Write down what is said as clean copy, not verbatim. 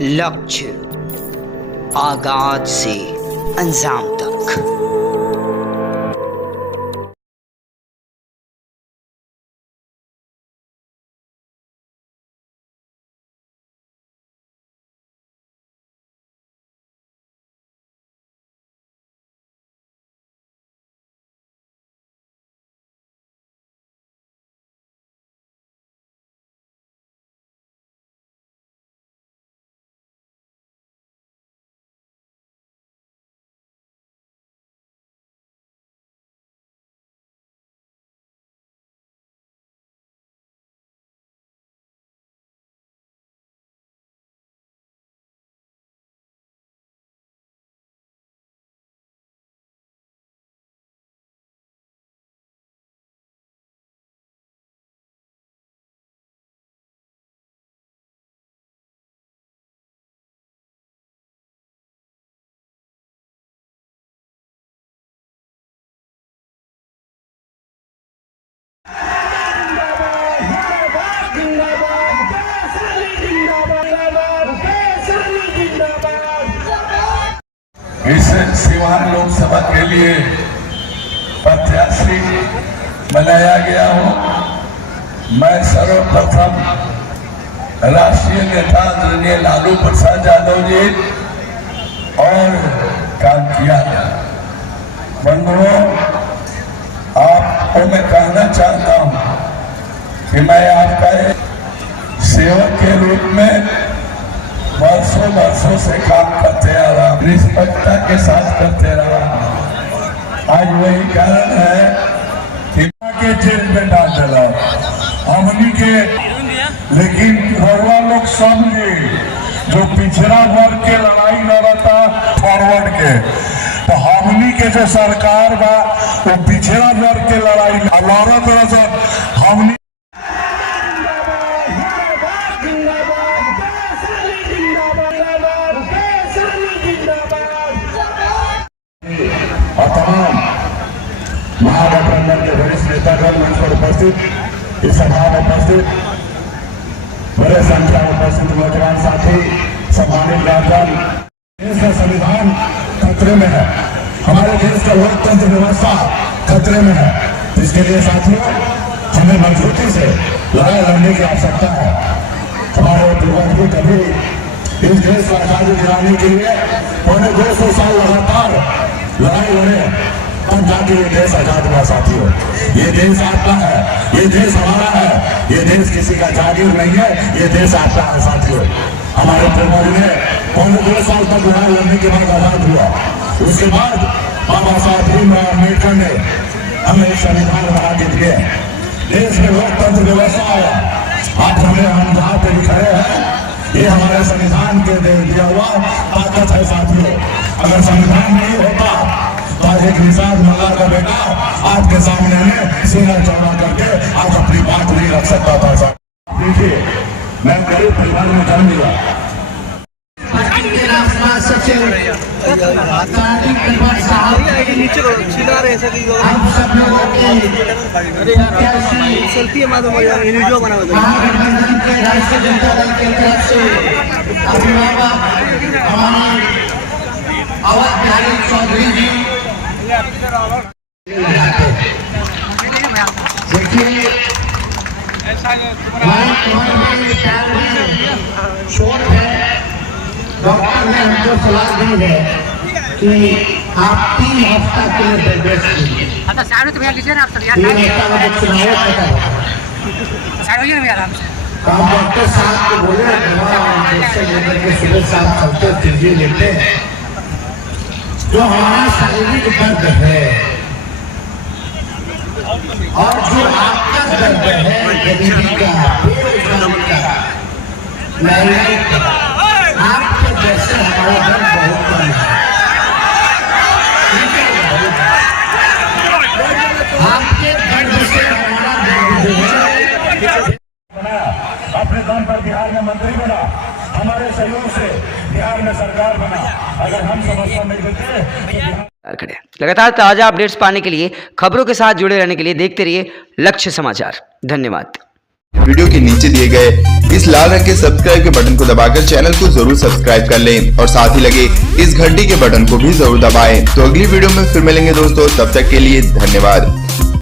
लक्ष्य आगाज से अंजाम तक। इस सिवान लोकसभा के लिए प्रत्याशी बनाया गया हूं। मैं सर्वप्रथम राष्ट्रीय नेता आदरणीय लालू प्रसाद यादव जी और काम किया। बंधुओं, आपको मैं कहना चाहता हूं कि मैं आपका सेवक के रूप में वर्षों से काम करते आ रहा, निष्पक्षता के साथ करते रहा। आज वही कारण है कि के जेल में डाल डाला हमनी के, लेकिन रउआ लोग समझे जो पिछड़ा वर्ग के लड़ाई लड़ता फॉरवर्ड के, तो हमनी के जो सरकार बा वो पिछड़ा वर्ग के लड़ाई लड़त रह। हमनी तमाम महागठबंधन के वरिष्ठ नेतागण मंच पर उपस्थित, इस सभा में उपस्थित बड़े संख्या में उपस्थित नौजवान साथी, सम्मानित राजन, देश का संविधान खतरे में है, हमारे देश का लोकतंत्र व्यवस्था खतरे में है। इसके लिए साथियों हमें मजबूती से लड़ाई लड़ने की आवश्यकता है। हमारे पूर्वज भी कभी इस देश को आजादी दिलाने के लिए 250 साल लगातार लड़ाई लड़े, तब जाके ये देश आजाद हुआ। साथियों, ये देश आपका है, ये देश हमारा है, ये देश किसी का जागीर नहीं है, ये देश आपका है। साथियों, हमारे पूर्वज ने 2 साल तक लड़ाई लड़ने के बाद आजाद हुआ। उसके बाद बाबा साहब भीमराव अम्बेडकर ने हमें संविधान बना के दिए, देश में लोकतंत्र व्यवस्था आया। आज हम जहाँ पे खड़े हैं, ये हमारे संविधान के दिया हुआ ताकत है। साथियों, अगर संविधान नहीं होता तो आज एक निषाद मल्ला का बेटा आपके सामने में सीना चौड़ा करके आज अपनी बात नहीं रख सकता था। देखिए, मैं गरीब परिवार में जन्म लिया। सेल्फी वीडियो बना महागठबंधन के राष्ट्रीय जनता दल की तरफ से अभिभावक हमारे अवध बिहारी चौधरी जी, देखिए शोर है। डॉक्टर ने हमको सलाह दी है कि आप 3 हफ्ता के लिए बेड रेस्ट कीजिए। 3 हफ्ता में चुनाव खत्म आप डॉक्टर साहब को बोले लेकर के सुबह शाम चलते तेजी लेते हैं। जो हमारा शारीरिक दर्द है और जो आपका दर्द है, गरीबी का, बेरोजगारी का, महंगाई का, आपके जैसे हमारा दर्द बहुत कम है। आपके दर्द से हमारा दर्द जो है, अपने दम पर बिहार में मंत्री बना, हमारे सहयोग से बिहार में सरकार बना। अगर हम समस्या नहीं देते खड़े। लगातार ताजा अपडेट्स पाने के लिए, खबरों के साथ जुड़े रहने के लिए देखते रहिए लक्ष्य समाचार। धन्यवाद। वीडियो के नीचे दिए गए इस लाल रंग के सब्सक्राइब के बटन को दबाकर चैनल को जरूर सब्सक्राइब कर लें और साथ ही लगे इस घंटी के बटन को भी जरूर दबाएं। तो अगली वीडियो में फिर मिलेंगे दोस्तों, तब तक के लिए धन्यवाद।